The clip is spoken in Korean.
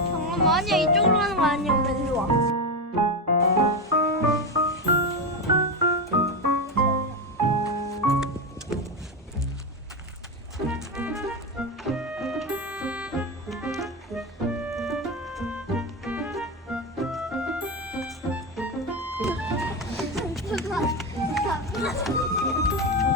잠깐만 아니야 이쪽으로 가는 거 아니야 왼쪽 와. 哥哥，哥哥。